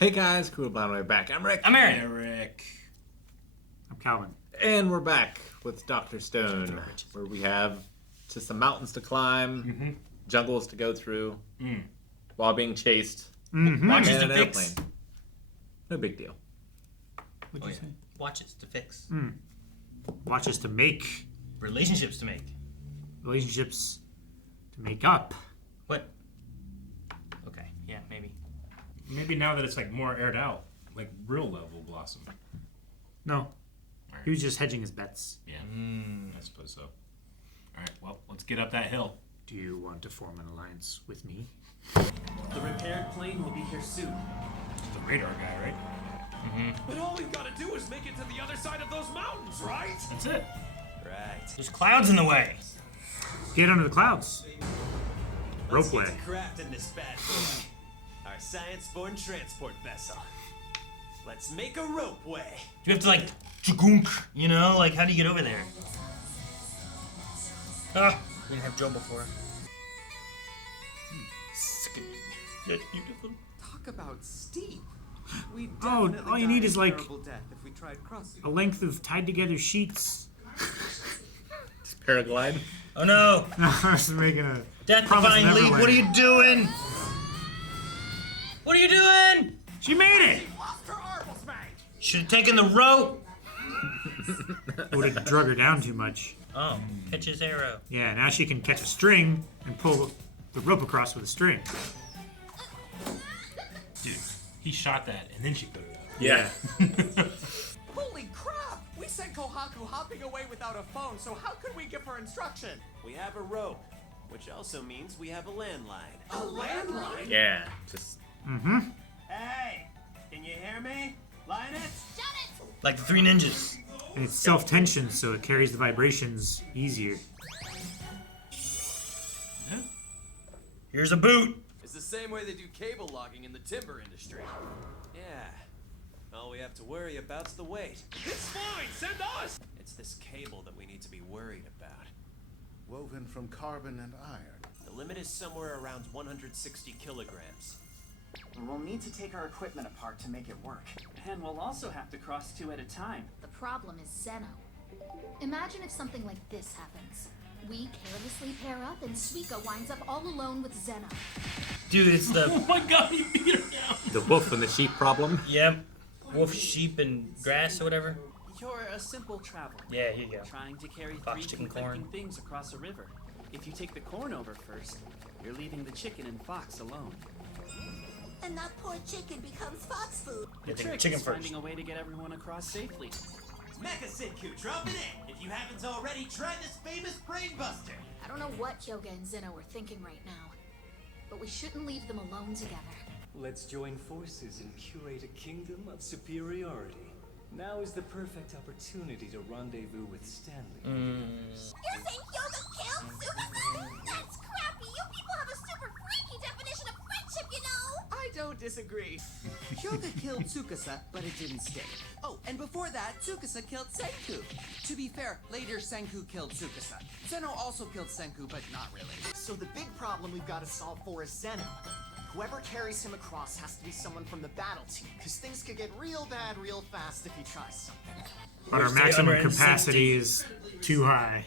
Hey guys, cool by the way back. I'm Rick. I'm Aaron. Eric. I'm Calvin. And we're back with Dr. Stone, where we have just some mountains to climb, jungles to go through, while being chased Watches by to an fix. airplane. No big deal. What'd you say? Watches to fix. Watches to make. Relationships to make. Relationships to make up. What? Okay, yeah, maybe. Maybe now that it's like more aired out, like real love will blossom. No. He was just hedging his bets. Yeah, I suppose so. All right, well, let's get up that hill. Do you want to form an alliance with me? The repaired plane will be here soon. The radar guy, right? But all we've got to do is make it to the other side of those mountains, right? That's it. Right. There's clouds in the way. Get under the clouds. Let's Ropeway. get to crafting this bad boy. Our science-born transport vessel. Let's make a ropeway. You have to like, chugunk, you know? Like, how do you get over there? Ah, we didn't have Joe before. Sickening. That's beautiful. Talk about steep. We Oh, definitely all you die need a is, like, terrible death if we tried crossing. A length of tied together sheets. Just paraglide. Oh no! I was making a Death promise Divine League, everywhere. what are you doing? What are you doing? She made it! Lost her arms, mate! Should have taken the rope. Would have drug her down too much. Oh, catch his arrow. Yeah, now she can catch a string and pull the rope across with a string. Dude, he shot that and then she put it out. Yeah. Holy crap! We sent Kohaku hopping away without a phone, so how could we give her instruction? We have a rope, which also means we have a landline. A landline? Yeah. Just Hey, can you hear me? Linus? Like the Three Ninjas. And it's self-tension, so it carries the vibrations easier. Here's a boot. It's the same way they do cable logging in the timber industry. Yeah. All we have to worry about's the weight. It's fine, send us! It's this cable that we need to be worried about. Woven from carbon and iron. The limit is somewhere around 160 kilograms. We'll need to take our equipment apart to make it work. And we'll also have to cross two at a time. The problem is Zeno. Imagine if something like this happens. We carelessly pair up and Suika winds up all alone with Zeno. Dude, it's the, Oh my god, he beat her down. the wolf and the sheep problem. yep, wolf, sheep, and grass or whatever. You're a simple traveler. Yeah, here you go. Trying to carry Fox, three chicken, conflicting corn. things across a river. If you take the corn over first, you're leaving the chicken and fox alone. And that poor chicken becomes fox food. Yeah, The take trick chicken is first. finding a way to get everyone across safely. Mecha Senku, drop it in! If you haven't already, try this famous brain buster! I don't know what Hyoga and Zeno are thinking right now, but we shouldn't leave them alone together. Let's join forces and curate a kingdom of superiority. Now is the perfect opportunity to rendezvous with Stanley. You're saying Hyoga killed Tsukasa? That's crappy! You people have a super freaky definition of friendship, you know! I don't disagree. Hyoga killed Tsukasa, but it didn't stick. Oh, and before that, Tsukasa killed Senku. To be fair, later Senku killed Tsukasa. Zeno also killed Senku, but not really. So the big problem we've got to solve for is Zeno. Whoever carries him across has to be someone from the battle team, because things could get real bad real fast if he tries something. But our Stay maximum under capacity is too high.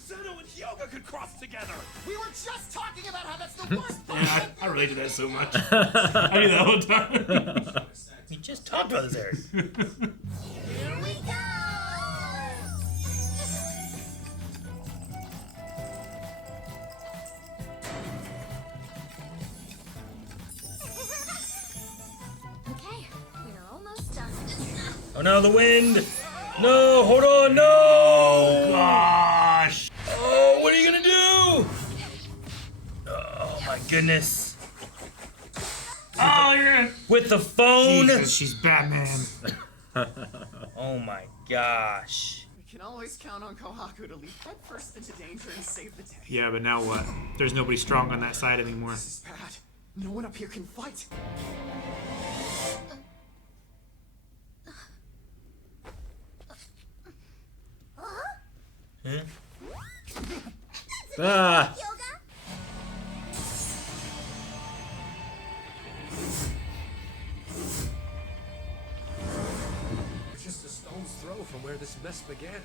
Zeno and Hyoga could cross together! We were just talking about how that's the worst part! Yeah, I relate to that so much. I do that all the time. We just talked about this, Eric. Here we go! Okay, we're almost done. Oh no, the wind! No, hold on, no! Gosh. Oh, what are you gonna do? Oh my goodness. Oh, you're in. With the phone? Jesus, she's Batman. Oh my gosh. We can always count on Kohaku to leap headfirst into danger and save the day. Yeah, but now what? There's nobody strong on that side anymore. This is bad. No one up here can fight. Huh? Ah. Hyoga? throw from where this mess began.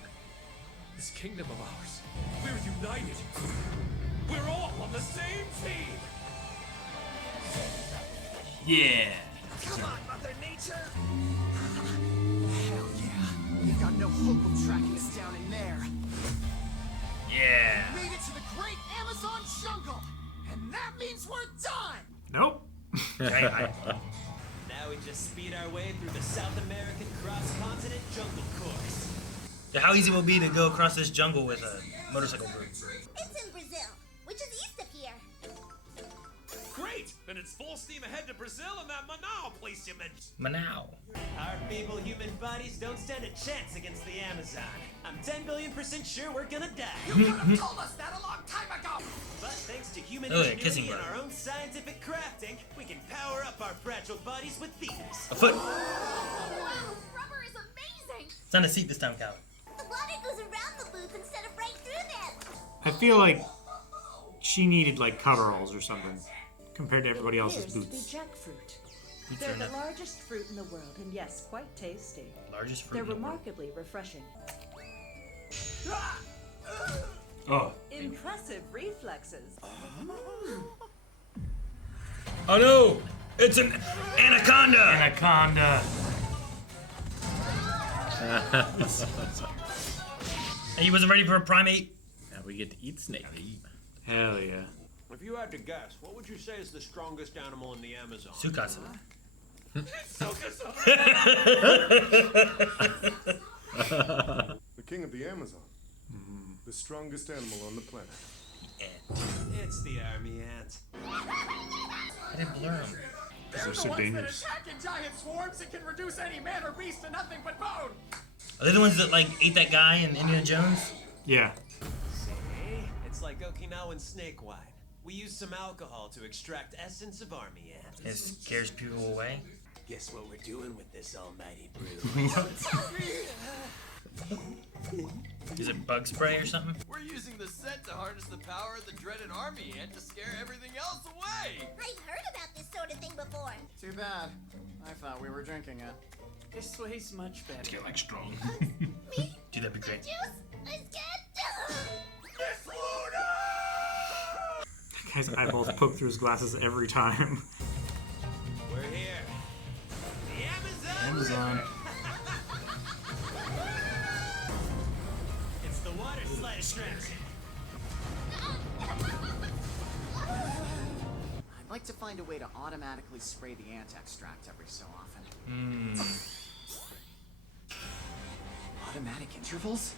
This kingdom of ours. We're united. We're all on the same team. Yeah. Come on, Mother Nature! Hell yeah. You've got no hope of tracking us down in there. Yeah. Made it to the great Amazon jungle! And that means we're done! Nope. Now we just speed our way through the South American cross-continent jungle course. How easy will it be to go across this jungle with a motorcycle group? It's in Brazil, which is east of here. Great! Then it's full steam ahead to Brazil and that Manaus place you mentioned. Manaus. Our feeble human bodies don't stand a chance against the Amazon. I'm 10 billion% sure we're gonna die. You could have told us that a long time ago! But thanks to human Oh, yeah, kissing ingenuity and bro. our own scientific crafting, we can power up our fragile bodies with these. A foot. Wow, rubber is amazing! It's on a seat this time, Calvin. The water goes around the booth instead of right through them. I feel like she needed like coveralls or something compared to everybody else's Appears to boots. be jackfruit. Boots They're are the enough. largest fruit in the world, and yes, quite tasty. Largest fruit They're in the world. remarkably refreshing. Oh. Impressive reflexes. Oh no! It's an anaconda! Anaconda. He wasn't ready for a primate. Now we get to eat snake. Hell yeah. If you had to guess, what would you say is the strongest animal in the Amazon? Sukasa. The king of the Amazon. The strongest animal on the planet. It's the army ant. I didn't blur him. They're so dangerous. attack in giant swarms and can reduce any man or beast to nothing but bone! Are they the ones that like ate that guy in Indiana Jones? Yeah. See? It's like Okinawan snake wine. We use some alcohol to extract essence of army ant. It scares people away. Guess what we're doing with this almighty brew? Is it bug spray or something? We're using the scent to harness the power of the dreaded army ant to scare everything else away! I've heard about this sort of thing before. Too bad. I thought we were drinking it. This way's much better. Get like strong. Dude, that'd be great. Juice? I'm scared. That guy's eyeballs poke through his glasses every time. We're here. The Amazon. It's the water slide attraction. I'd like to find a way to automatically spray the ant extract every so often. Automatic intervals?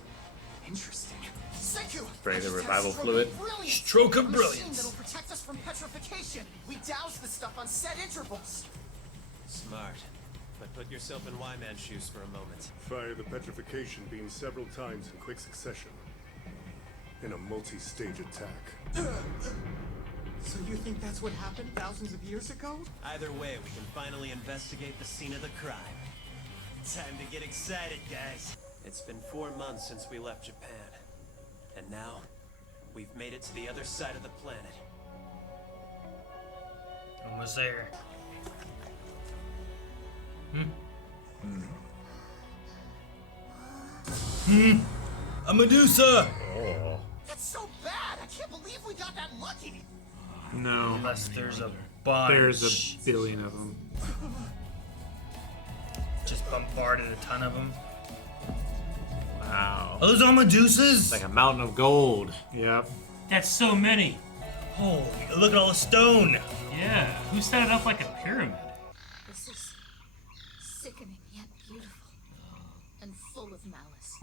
Interesting. Senku! Spray the I just had a revival stroke fluid. of brilliance. Stroke of A machine brilliance. that'll protect us from petrification. We douse the stuff on set intervals. Smart. But put yourself in Y-Man shoes for a moment. Fire the petrification beam several times in quick succession. In a multi-stage attack. So you think that's what happened thousands of years ago? Either way, we can finally investigate the scene of the crime. Time to get excited, guys. It's been 4 months since we left Japan. And now, we've made it to the other side of the planet. Almost there. A Medusa! That's so bad! I can't believe we got that lucky! No. Unless there's a bunch. There's a billion of them. Just bombarded a ton of them. Wow. Are those all Medusas? It's like a mountain of gold. Yep. That's so many. Holy, look at all the stone. Yeah. Who set it up like a pyramid? This is sickening yet beautiful. And full of malice.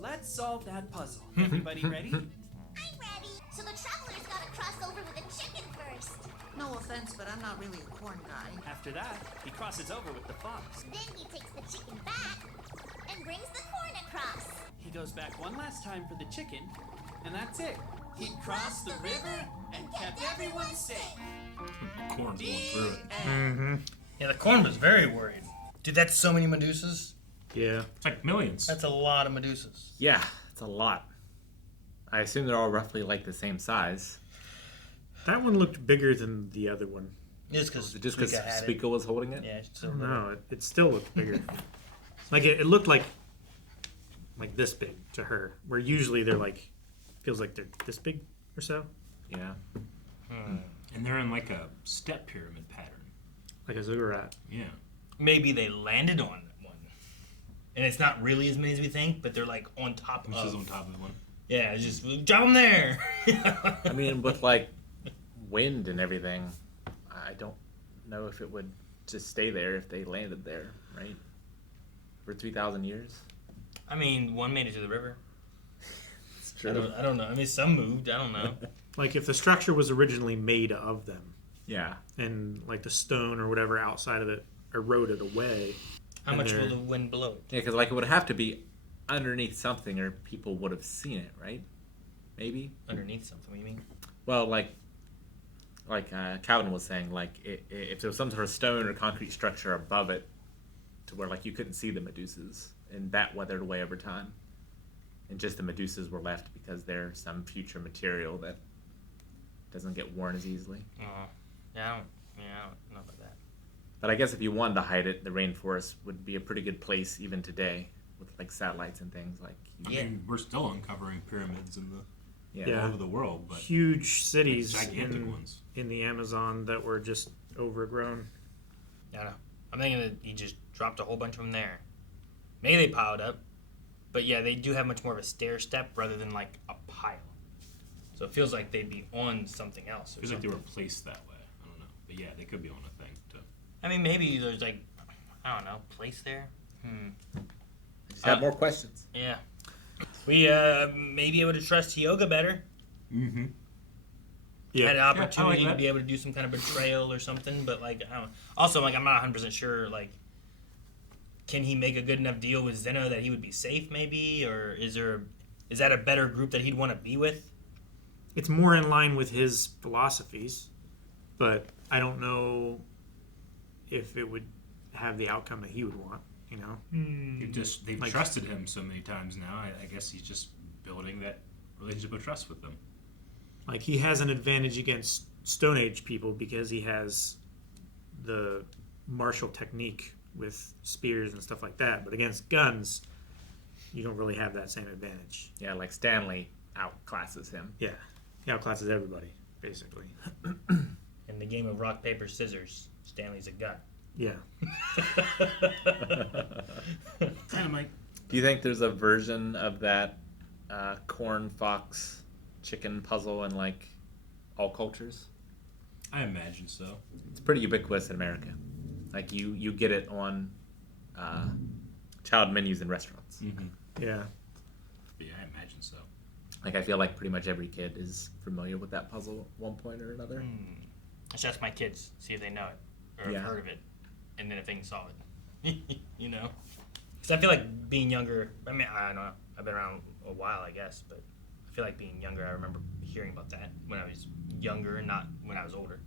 Let's solve that puzzle. Everybody ready? I'm ready. So the travelers gotta cross over with a chicken first. No offense, but I'm not really a corn guy. After that, he crosses over with the fox. Then he takes the chicken back and brings the corn across. He goes back one last time for the chicken, and that's it. He crossed the river and kept everyone safe. Corn's going through it. Mm-hmm. Yeah, the corn was very worried. Dude, that's so many Medusas. Yeah. It's like millions. That's a lot of Medusas. Yeah, it's a lot. I assume they're all roughly like the same size. That one looked bigger than the other one. Just because Suika was holding it? Yeah, it's so No, it still looked bigger. Like it looked like this big to her, where usually they're like, feels like they're this big or so. Yeah. And they're in like a step pyramid pattern. Like a ziggurat. Yeah. Maybe they landed on one, and it's not really as many as we think, but they're like on top This of. is on top of one. Yeah, it's just drop them there. I mean, with like wind and everything, I don't know if it would just stay there if they landed there, right? For 3,000 years. I mean, one made it to the river. It's true. I don't know. I mean, some moved. I don't know. Like if the structure was originally made of them, Yeah. and like the stone or whatever outside of it eroded away. How much will the wind blow it? Yeah, because like it would have to be underneath something, or people would have seen it, right? Maybe. Underneath something? What do you mean? Well, like Calvin was saying, like if there was some sort of stone or concrete structure above it, to where like you couldn't see the Medusas, and that weathered away over time, and just the Medusas were left because they're some future material that doesn't get worn as easily. Yeah, I don't know about that. But I guess if you wanted to hide it, the rainforest would be a pretty good place even today, with like satellites and things like. I mean, we're still uncovering pyramids in the Yeah. all over the world, but Huge cities gigantic ones in the Amazon that were just overgrown. I don't know. I'm thinking that he just dropped a whole bunch of them there. Maybe they piled up, but yeah, they do have much more of a stair step rather than like a pile. So it feels like they'd be on something else. it feels like they were placed that way. I don't know, but yeah, they could be on a thing too. I mean, maybe there's like, I don't know, place there. Just have more questions. Yeah. We may be able to trust Hyoga better. Mm-hmm. Yeah. Had an opportunity I like to be able to do some kind of betrayal or something, but like, I don't know. Also, like, I'm not 100% sure, like, can he make a good enough deal with Zeno that he would be safe, maybe? Or is that a better group that he'd want to be with? It's more in line with his philosophies, but I don't know if it would have the outcome that he would want, you know? They've Like- trusted him so many times now. I guess he's just building that relationship of trust with them. Like, he has an advantage against Stone Age people because he has the martial technique with spears and stuff like that, but against guns, you don't really have that same advantage. Yeah, like Stanley outclasses him. Yeah. He outclasses everybody, basically. In the game of rock, paper, scissors, Stanley's a gun. Yeah. Dynamite. Do you think there's a version of that corn, fox, chicken puzzle in like all cultures? I imagine so. It's pretty ubiquitous in America. Like you get it on child menus in restaurants. Mm-hmm. Yeah. Yeah, I imagine so. Like I feel like pretty much every kid is familiar with that puzzle at one point or another. I should ask my kids, see if they know it or Yeah. have heard of it, and then if they can solve it. You know? Because I feel like being younger, I mean, I don't know, I've been around a while, I guess, but I feel like being younger, I remember hearing about that when I was younger, not when I was older.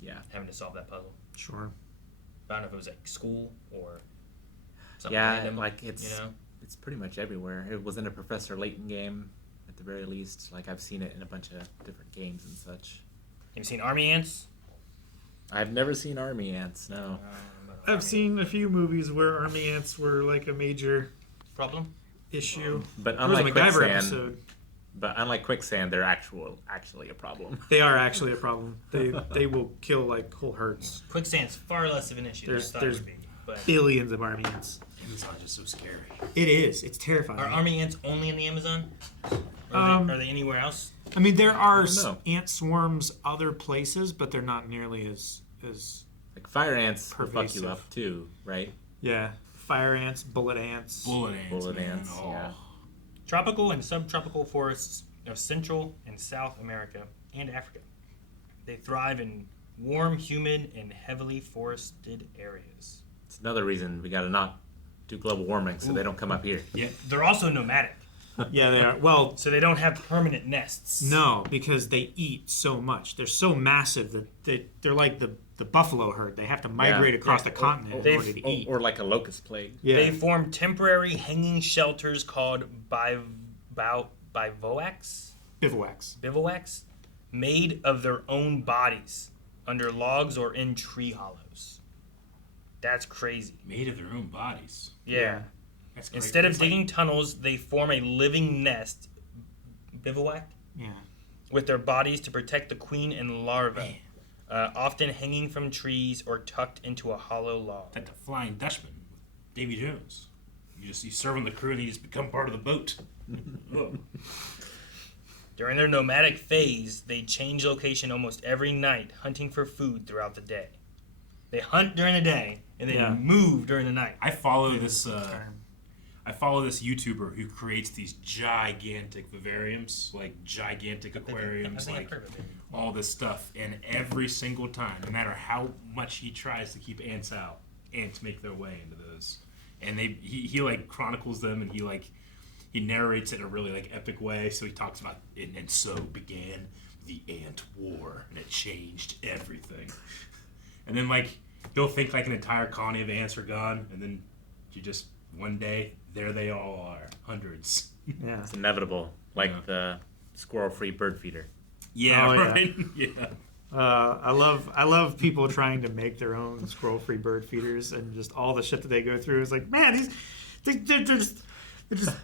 Yeah. Having to solve that puzzle. Sure. I don't know if it was like school or something Yeah, random, like it's you know? it's pretty much everywhere. It was in a Professor Layton game at the very least. Like I've seen it in a bunch of different games and such. Have you seen Army Ants? I've never seen Army Ants. No. I've seen a few movies where army ants were like a major problem issue. But There was a unlike MacGyver quicksand, episode. but unlike quicksand, they're actually a problem. They are actually a problem. They will kill like whole herds. Quicksand's far less of an issue There's than I thought it would be. But billions of army ants. Amazon is so scary. It is. It's terrifying. are army ants only in the Amazon? Are they anywhere else? I mean, there are know. ant swarms other places, but they're not nearly as Like fire ants will fuck you pervasive. up too, right? Yeah, fire ants, bullet ants. Bullet ants. Bullet man. ants, Oh. yeah. Tropical and subtropical forests of Central and South America and Africa. They thrive in warm, humid, and heavily forested areas. It's another reason we gotta not do global warming so they don't come up here. Yeah, they're also nomadic, Yeah, they are. Well, so they don't have permanent nests. no, because they eat so much. They're so massive that they're like the buffalo herd. They have to migrate across the continent in order to eat. Or like a locust plague. Yeah. They form temporary hanging shelters called bivouacs, Bivouacs. made of their own bodies under logs or in tree hollows. That's crazy. Made of their own bodies. Yeah. That's crazy. Instead of It's like- digging tunnels, they form a living nest, bivouac, Yeah. with their bodies to protect the queen and larvae, often hanging from trees or tucked into a hollow log. like the Flying Dutchman, Davy Jones. You serve on the crew and you just become part of the boat. Oh. During their nomadic phase, they change location almost every night, hunting for food throughout the day. They hunt during the day and then move during the night. I follow this. I follow this YouTuber who creates these gigantic vivariums, like gigantic aquariums, I think like I've heard of it. all this stuff. And every single time, no matter how much he tries to keep ants out, ants make their way into those. And he like chronicles them, and he narrates it in a really like epic way. So he talks about and so began the ant war, and it changed everything. And then like he'll think like an entire colony of ants are gone, and then you just one day there they all are, hundreds. Yeah. It's inevitable, like the squirrel-free bird feeder. Yeah, Oh, yeah. right. Yeah. I love people trying to make their own squirrel-free bird feeders, and just all the shit that they go through is like, man, they just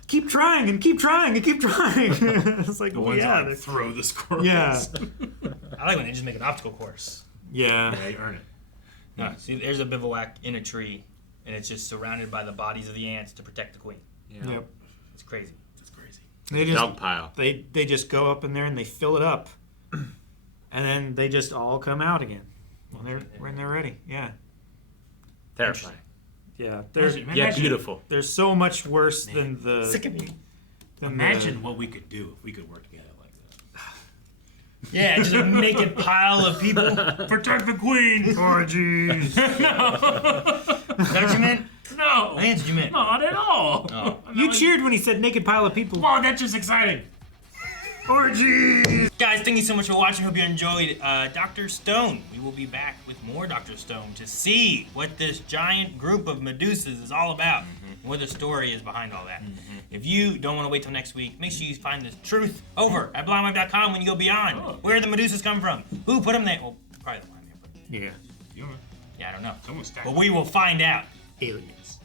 keep trying and keep trying and keep trying. It's like, The well, ones yeah, that like, throw the squirrels. Yeah. I like when they just make an obstacle course. Yeah. Yeah, you earn it. No, see, there's a bivouac in a tree, and it's just surrounded by the bodies of the ants to protect the queen. Yeah. Yep. It's crazy. That's crazy. They just Dog pile. they just go up in there and they fill it up, and then they just all come out again when they're ready. Yeah. Terrifying. Yeah. They're Yeah, beautiful. they're so much worse than the Sickening. Imagine what we could do if we could work together like this. Yeah, just a naked pile of people. Protect the queen! orgies. Is that what you meant? No! I answered you meant. Not at all! Oh. You cheered when he said naked pile of people. Wow, that's just exciting! Orgies. Guys, thank you so much for watching. Hope you enjoyed Dr. Stone. We will be back with more Dr. Stone to see what this giant group of Medusas is all about and what the story is behind all that. If you don't want to wait till next week, make sure you find the truth over at blindwave.com when you go beyond. Where the Medusas come from? Who put them there? Well, probably the blind man put them. Yeah. You know, Yeah, I don't know. someone stacked But we will find out. Aliens.